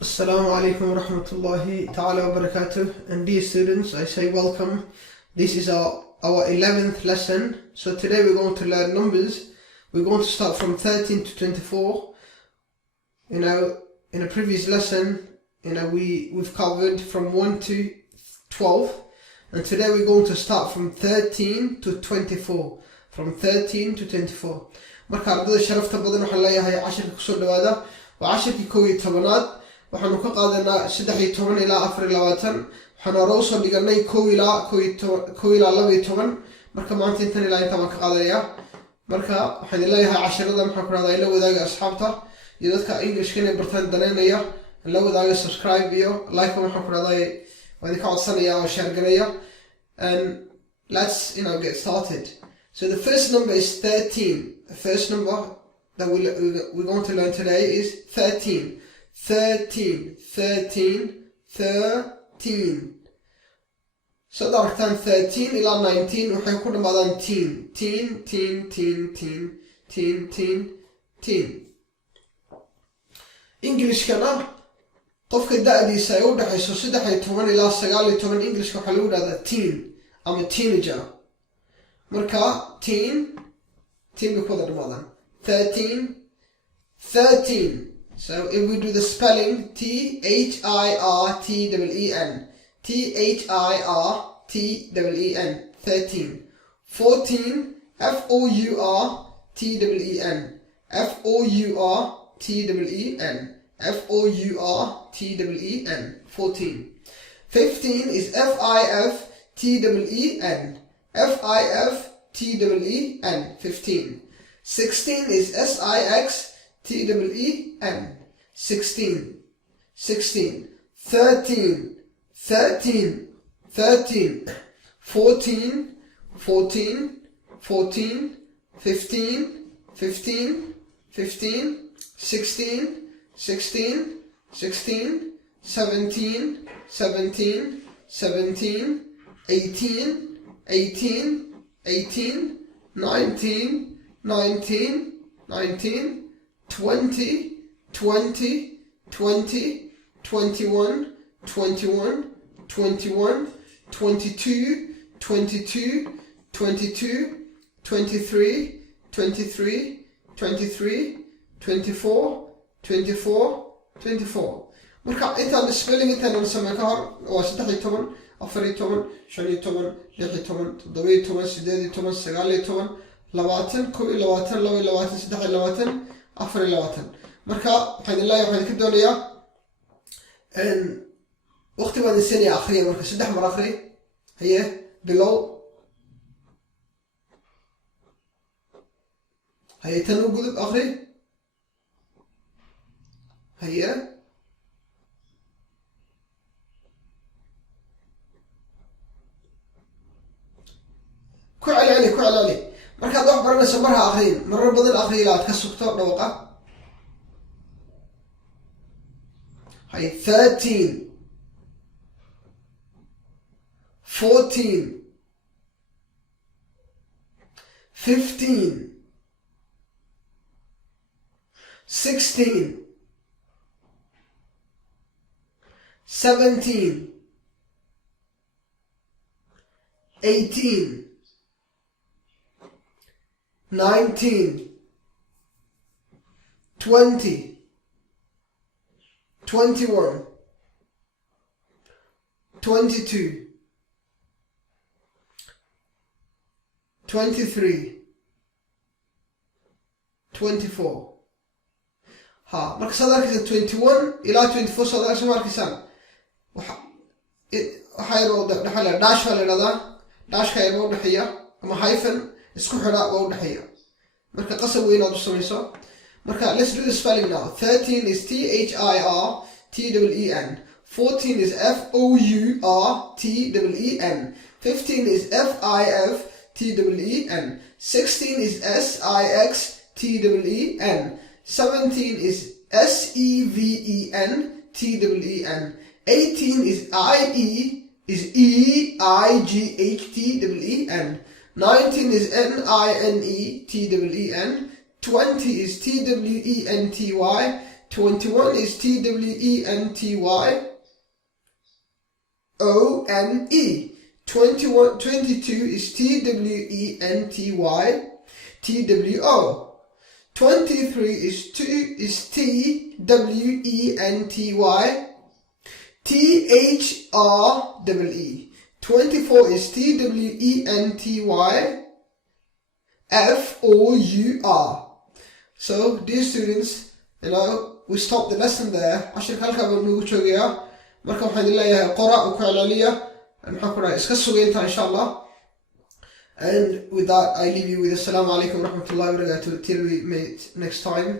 Assalamu alaikum wa rahmatullahi ta'ala wa barakatuh. And dear students, I say welcome. This is our 11th lesson. So today we're going to learn numbers. We're going to start from 13 to 24. In a previous lesson, we've covered from 1 to 12. And today we're going to start from 13 to 24. From 13 to 24. Marka ardayda sharafta badan waxaan leeyahay cashirka kusoo dhawaada. Waa cashirkii 11aad. waxaanu ka qaadanaa 13 ilaa 24 waxaan hore usoo dhiganay 1 ilaa 12 marka maanta intan ilaa inta baan ka qaadanayaa marka waxaan leeyahay cashirada maxaan ku raadayay la wadaaga asxaabta iyo dadka Englishka inay bartaan daneynaya la wadaaga subscribe iyo like waxaan ku raadayay waan ka codsanaya oo share gareeya and let's get started. So the first number is 13. The first number that we're going to learn today is 13. 13. So daragtaan 13 ilaa 19 waxay ku dhamaadaan teen. Englishkana qofka da'diisa ay u dhaxayso 13 ilaa 19 Englishka waxaa lagu yiraahdaa teen ama teenager. Marka teen bay ku dhamaadaan 13. So if we do the spelling, THIRTEN, THIRTEN, 13. 14, FOURTEN, FOURTEN, 14. 15 is FIFTEN, FIFTEN, 15. 16 is SIXTEN, 16. 13. 14. 15. 16. 17. 18. 19. 20, 21, 22, 23, 24. marka intaan spelling intaan sameyn ka hor waa 13 14 15 16 17 18 19 20 marka waxaan ka doonayaa waqti baan isniya akhriya marka 3 mar akhri haye below haye tan u gudub akhri haye ku calaali markaad wax baranayso marha akhriin marar badan akhri ilaa aad ka sugto dhawaqa hay 13 14 15 16 17 18 19 20 21 22 23 24 marka sadarkiisa 21 ilaa 24 sadarkiisa markiisaan waxa yaroo dhaxala dash la yiraahdaa dashka yaroo dhaxiya ama hyphen isku xidha oo dhaxiya marka qasab weyn aad u samayso marka let's do the spelling now. 13 is THIRTEN, 14 is FOURTEN, 15 is FIFTEN, 16 is SIXTEN, 17 is SEVENTEN, 18 is EIGHTEN, 19 is NINETEN, 20 is TWENTY, 21 is T-W-E-N-T-Y O-N-E. 22 is T-W-E-N-T-Y T-W-O. 23 is T-W-E-N-T-Y T-H-R-E-E. 24 is T-W-E-N-T-Y F-O-U-R. So, dear students, we stop the lesson there. عشان halka baan nugu joogayaa. Marka waxaan idin leeyahay qora u kaclaaliya. Maxaan ku dhahay iska sugeynta insha Allah. And with that, I leave you with assalamu alaikum wa rahmatullahi wa barakatuh till we meet next time.